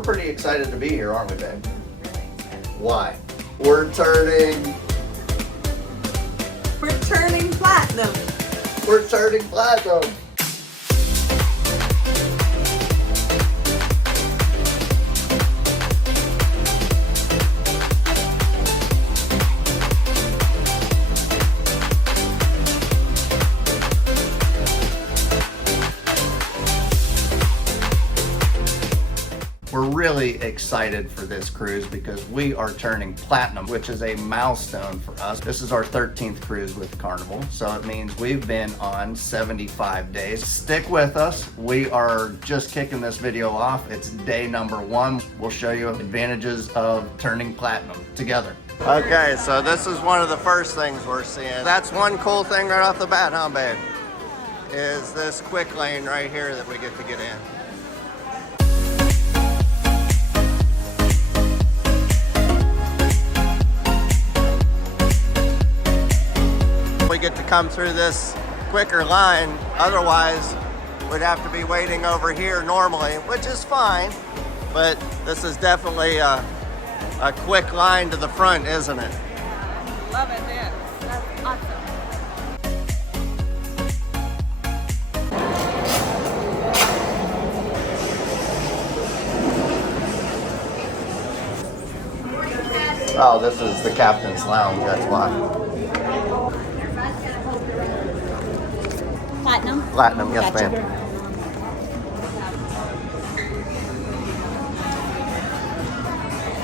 we're pretty excited to be here, aren't we, babe? Why? We're turning platinum. We're turning platinum. We're really excited for this cruise because we are turning platinum, which is a milestone for us. This is our 13th cruise with Carnival, so it means we've been on 75 days. Stick with us. We are just kicking this video off. It's day number 1. We'll show you advantages of turning platinum together. Okay, so this is one of the first things we're seeing. That's one cool thing right off the bat, huh, babe? Is this quick lane right here that we get to get in. We get to come through this quicker line. Otherwise, we'd have to be waiting over here normally, which is fine. But this is definitely a quick line to the front, isn't it? Love it, man. That's awesome. Oh, this is the captain's lounge, that's why. Platinum? Platinum, yes, Gotcha. ma'am.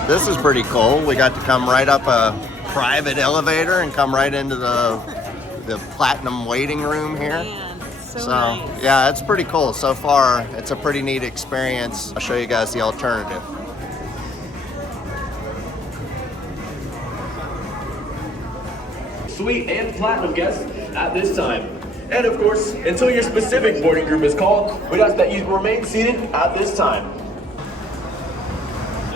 This is pretty cool. We got to come right up a private elevator and come right into the platinum waiting room here. Man, so nice. Yeah, it's pretty cool. So far, it's a pretty neat experience. I'll show you guys the alternative. Suite and platinum guests at this time. And of course, until your specific boarding group is called, we'd ask that you remain seated at this time.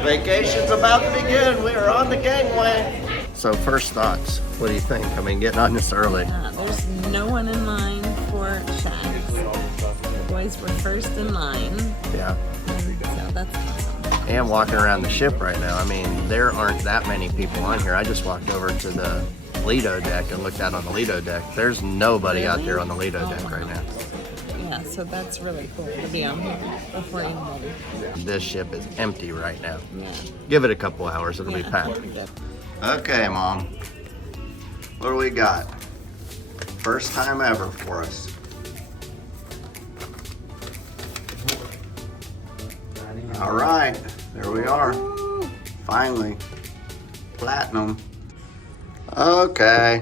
Vacation's about to begin. We are on the gangway. So first thoughts, what do you think? I mean, getting on this early. There's no one in line for shacks. The boys were first in line. Yeah. So that's awesome. And walking around the ship right now. I mean, there aren't that many people on here. I just walked over to the Lido deck and looked out on the Lido deck. There's nobody out there on the Lido deck right now. Yeah, so that's really cool to be on here before anybody. This ship is empty right now. Yeah. Give it a couple hours, it'll be packed. It'll be good. Okay, Mom. What do we got? First time ever for us. All right, there we are. Finally, platinum. Okay.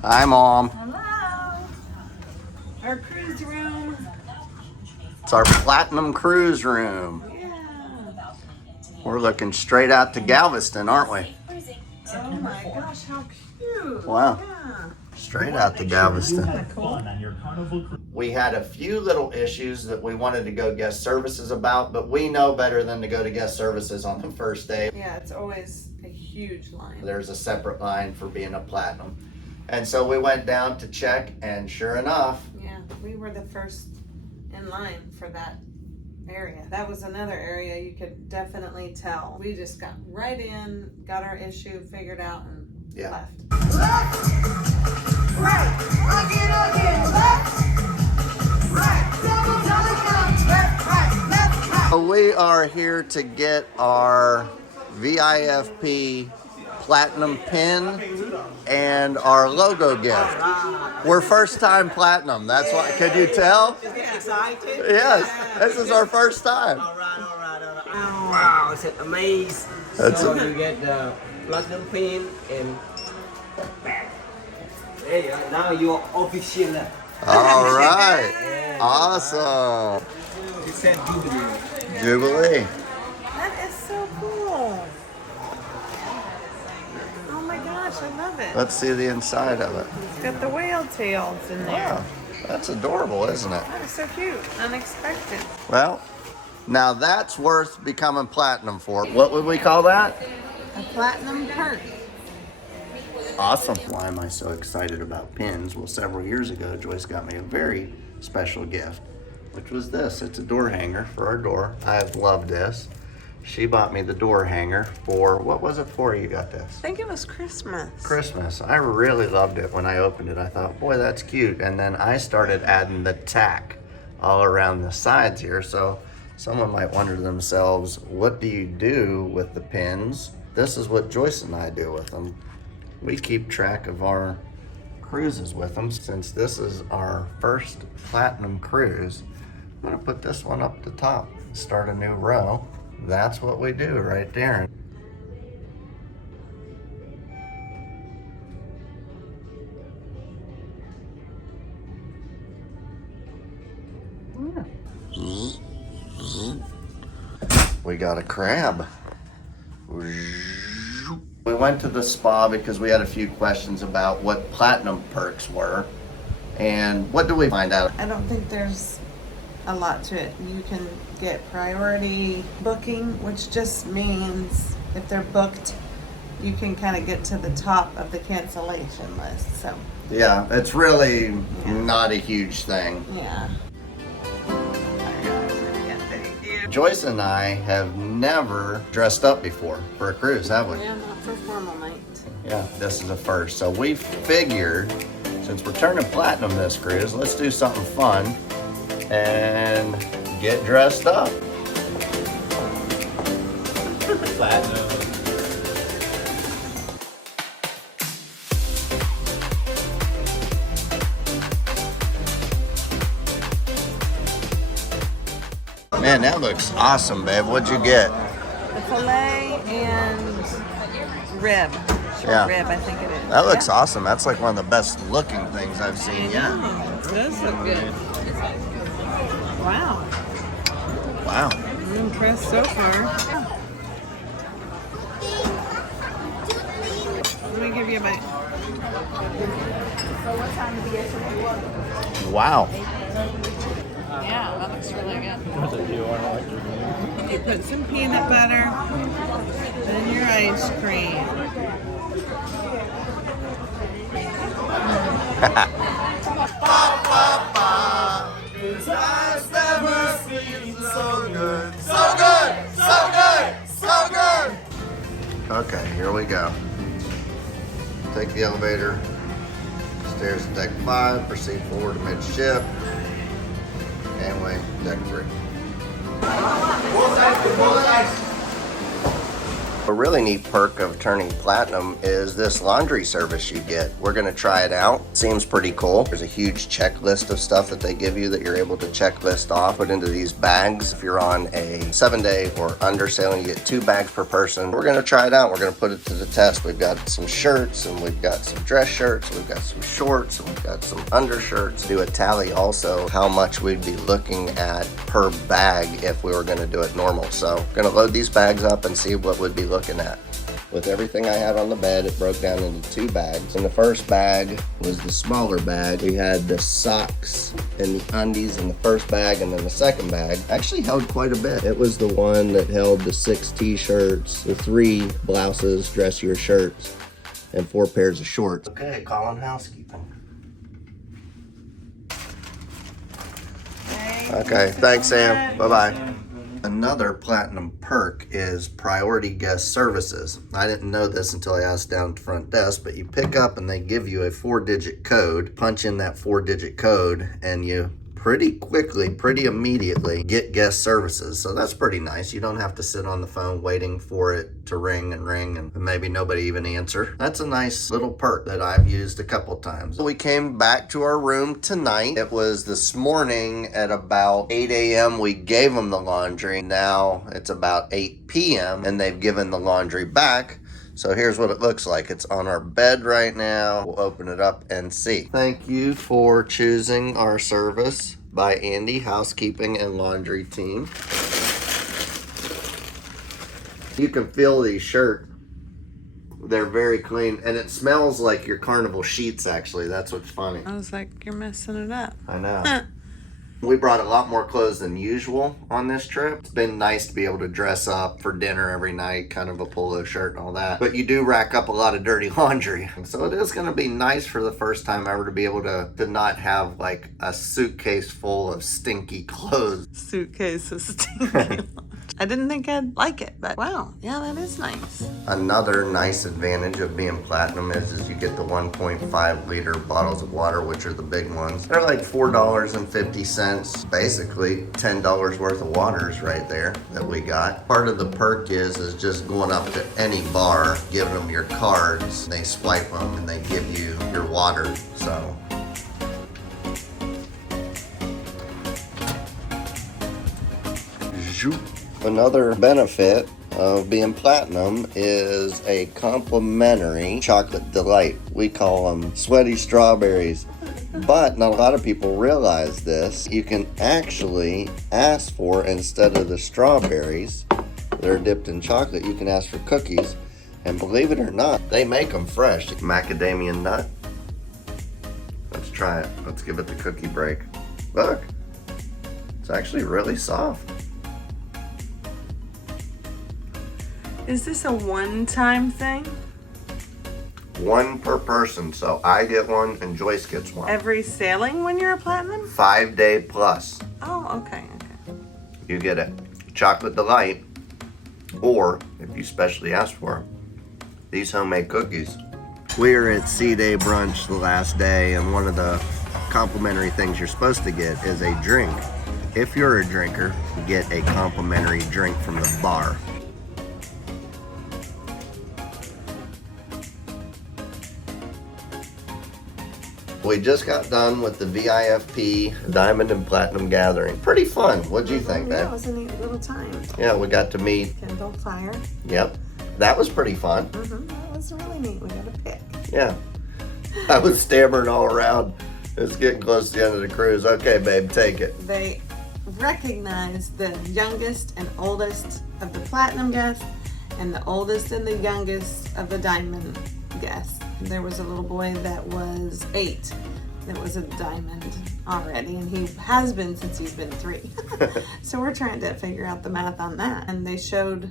Hi, Mom. Hello. Our cruise room. It's our platinum cruise room. Yeah. We're looking straight out to Galveston, aren't we? Oh my gosh, how cute. Wow. Yeah. Straight out to Galveston. Cool. We had a few little issues that we wanted to go guest services about, but we know better than to go to guest services on the first day. Yeah, it's always a huge line. There's a separate line for being a platinum. And so we went down to check, and sure enough, Yeah, we were the first in line for that area. That was another area you could definitely tell. We just got right in, got our issue figured out, and Yeah. left. Right, again, left, right, double left, left, right. we are here to get our VIFP platinum pin and our logo gift. We're first time platinum. That's why. Could you tell? Excited? Yes. This is our first time. All right. Wow, it's amazing. That's So it. you get the platinum pin and hey, now you're official. All right. Awesome. It said Jubilee. Jubilee. That is so cool. Oh my gosh, I love it. Let's see the inside of it. It's got the whale tails in there. Wow. That's adorable, isn't it? That is so cute. Unexpected. Well, now that's worth becoming platinum for. What would we call that? A platinum perk. Awesome. Why am I so excited about pins? Well, several years ago, Joyce got me a very special gift. which was this. It's a door hanger for our door. I have loved this. She bought me the door hanger for, what was it for you got this? I think it was Christmas. Christmas. I really loved it. When I opened it, I thought, boy, that's cute. And then I started adding the tack all around the sides here. So someone might wonder to themselves, what do you do with the pins? This is what Joyce and I do with them. We keep track of our cruises with them. Since this is our first platinum cruise, I'm gonna put this one up the top, start a new row. That's what we do right there. We got a crab. We went to the spa because we had a few questions about what platinum perks were. And what do we find out? I don't think there's a lot to it. You can get priority booking, which just means if they're booked, you can kind of get to the top of the cancellation list. So, Yeah, it's really not a huge thing. yeah. Joyce and I have never dressed up before for a cruise, have we? Yeah, not for formal night. Yeah, this is a first. So we figured, since we're turning platinum this cruise, let's do something fun and get dressed up. Platinum. Man, that looks awesome, babe. What'd you get? The filet and rib. Short Yeah. rib, I think it is. That looks awesome. That's like one of the best looking things I've seen yet. It does look good. Wow. Wow. I'm impressed so far. Let me give you a bite. Wow. Yeah, that looks really good. You put some peanut butter in your ice cream. Okay, here we go. Take the elevator, stairs to deck 5, proceed forward to midship, gangway, deck 3. A really neat perk of turning platinum is this laundry service you get. We're gonna try it out. Seems pretty cool. There's a huge checklist of stuff that they give you that you're able to checklist off, put into these bags. If you're on a 7-day or under sailing, you get 2 bags per person. We're gonna try it out. We're gonna put it to the test. We've got some shirts and we've got some dress shirts. We've got some shorts and we've got some undershirts. Do a tally also how much we'd be looking at per bag if we were gonna do it normal. So gonna load these bags up and see what we'd be looking at. With everything I had on the bed, it broke down into 2 bags. And the first bag was the smaller bag. We had the socks and the undies in the first bag, and then the second bag actually held quite a bit. It was the one that held the 6 t-shirts, the 3 blouses, dressier shirts, and 4 pairs of shorts. Okay, calling housekeeping. Okay, thanks, Sam. Bye-bye. Another platinum perk is priority guest services. I didn't know this until I asked down at the front desk, but you pick up and they give you a 4-digit code. Punch in that 4-digit code and you pretty quickly, pretty immediately get guest services. So that's pretty nice. You don't have to sit on the phone waiting for it to ring and maybe nobody even answer. That's a nice little perk that I've used a couple times. We came back to our room tonight. It was this morning at about 8 a.m. We gave them the laundry. Now it's about 8 p.m. and they've given the laundry back. So here's what it looks like. It's on our bed right now. We'll open it up and see. Thank you for choosing our service by Andy, housekeeping and laundry team. You can feel these shirts. They're very clean and it smells like your Carnival sheets actually. That's what's funny. I was like, you're messing it up. I know. We brought a lot more clothes than usual on this trip. It's been nice to be able to dress up for dinner every night, kind of a polo shirt and all that. But you do rack up a lot of dirty laundry. So it is gonna be nice for the first time ever to be able to not have like a suitcase full of stinky clothes. Suitcase is stinky. I didn't think I'd like it, but wow, yeah, that is nice. Another nice advantage of being platinum is you get the 1.5 liter bottles of water, which are the big ones. They're like $4.50, basically $10 worth of waters right there that we got. Part of the perk is just going up to any bar, giving them your cards, they swipe them and they give you your water, so. Zoop. Another benefit of being platinum is a complimentary chocolate delight. We call them sweaty strawberries, but not a lot of people realize this. You can actually ask for, instead of the strawberries that are dipped in chocolate, you can ask for cookies, and believe it or not, they make them fresh. Macadamia nut. Let's try it. Let's give it the cookie break. Look, it's actually really soft. Is this a one-time thing? One per person, so I get one and Joyce gets one. Every sailing when you're a platinum? 5 day plus. Oh, okay. You get a chocolate delight, or if you specially ask for these homemade cookies. We are at Sea Day brunch the last day, and one of the complimentary things you're supposed to get is a drink. If you're a drinker, you get a complimentary drink from the bar. We just got done with the VIFP Diamond and Platinum Gathering. Pretty fun. What'd you think, Yeah, babe? it was a neat little time. Yeah, we got to meet. Kyndall Fire. Yep. That was pretty fun. That was really neat. We got a pick. Yeah. I was stammering all around. It's getting close to the end of the cruise. Okay, babe, take it. They recognized the youngest and oldest of the platinum guests and the oldest and the youngest of the diamond guests. There was a little boy that was 8 that was a diamond already, and he has been since he's been 3. So we're trying to figure out the math on that. And they showed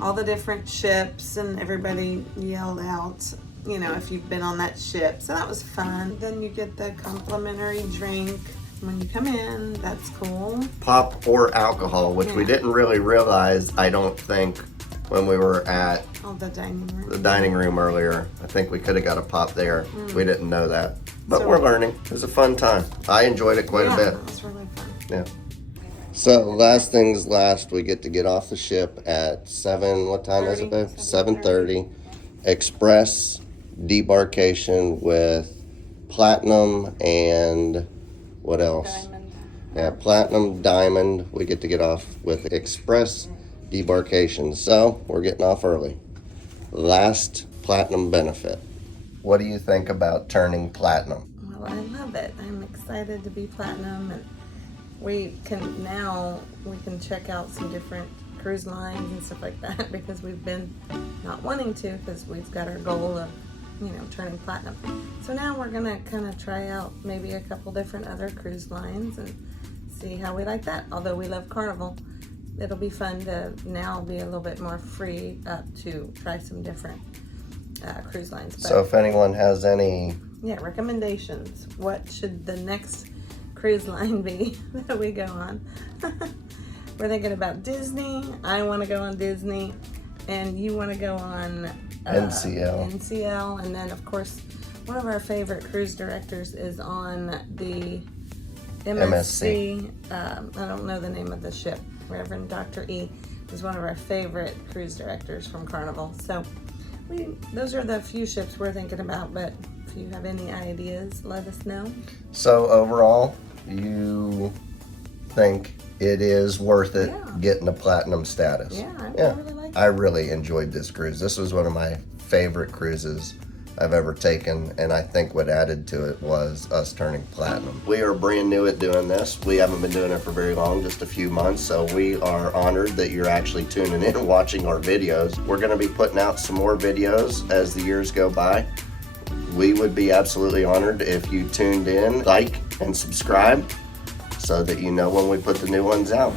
all the different ships, and everybody yelled out, you know, if you've been on that ship. So that was fun. Then you get the complimentary drink when you come in. That's cool. Pop or alcohol, which we didn't really realize, I don't think, when we were at Oh, the dining room. the dining room earlier. I think we could have got a pop there. We didn't know that. But So- we're learning. It was a fun time. I enjoyed it quite a bit. That was really fun. Yeah. So last things last, we get off the ship at 7, what time is it, babe? 7:30. Express debarkation with platinum and what else? Diamond. Yeah, platinum, diamond. We get off with express debarkation. So we're getting off early. Last platinum benefit. What do you think about turning platinum? Well, I love it. I'm excited to be platinum, and we can check out some different cruise lines and stuff like that because we've been not wanting to because we've got our goal of, you know, turning platinum. So now we're gonna kind of try out maybe a couple different other cruise lines and see how we like that. Although we love Carnival, it'll be fun to now be a little bit more free up to try some different cruise lines. But So if anyone has any yeah, recommendations. What should the next cruise line be that we go on? We're thinking about Disney. I want to go on Disney, and you want to go on NCL. NCL, and then of course, one of our favorite cruise directors is on the MSC. I don't know the name of the ship. Reverend Dr. E is one of our favorite cruise directors from Carnival. So those are the few ships we're thinking about, but if you have any ideas, let us know. So overall, you think it is worth it getting a platinum status? Yeah, I really like it. I really enjoyed this cruise. This was one of my favorite cruises I've ever taken, and I think what added to it was us turning platinum. We are brand new at doing this. We haven't been doing it for very long, just a few months, so we are honored that you're actually tuning in and watching our videos. We're gonna be putting out some more videos as the years go by. We would be absolutely honored if you tuned in, like, and subscribe so that you know when we put the new ones out.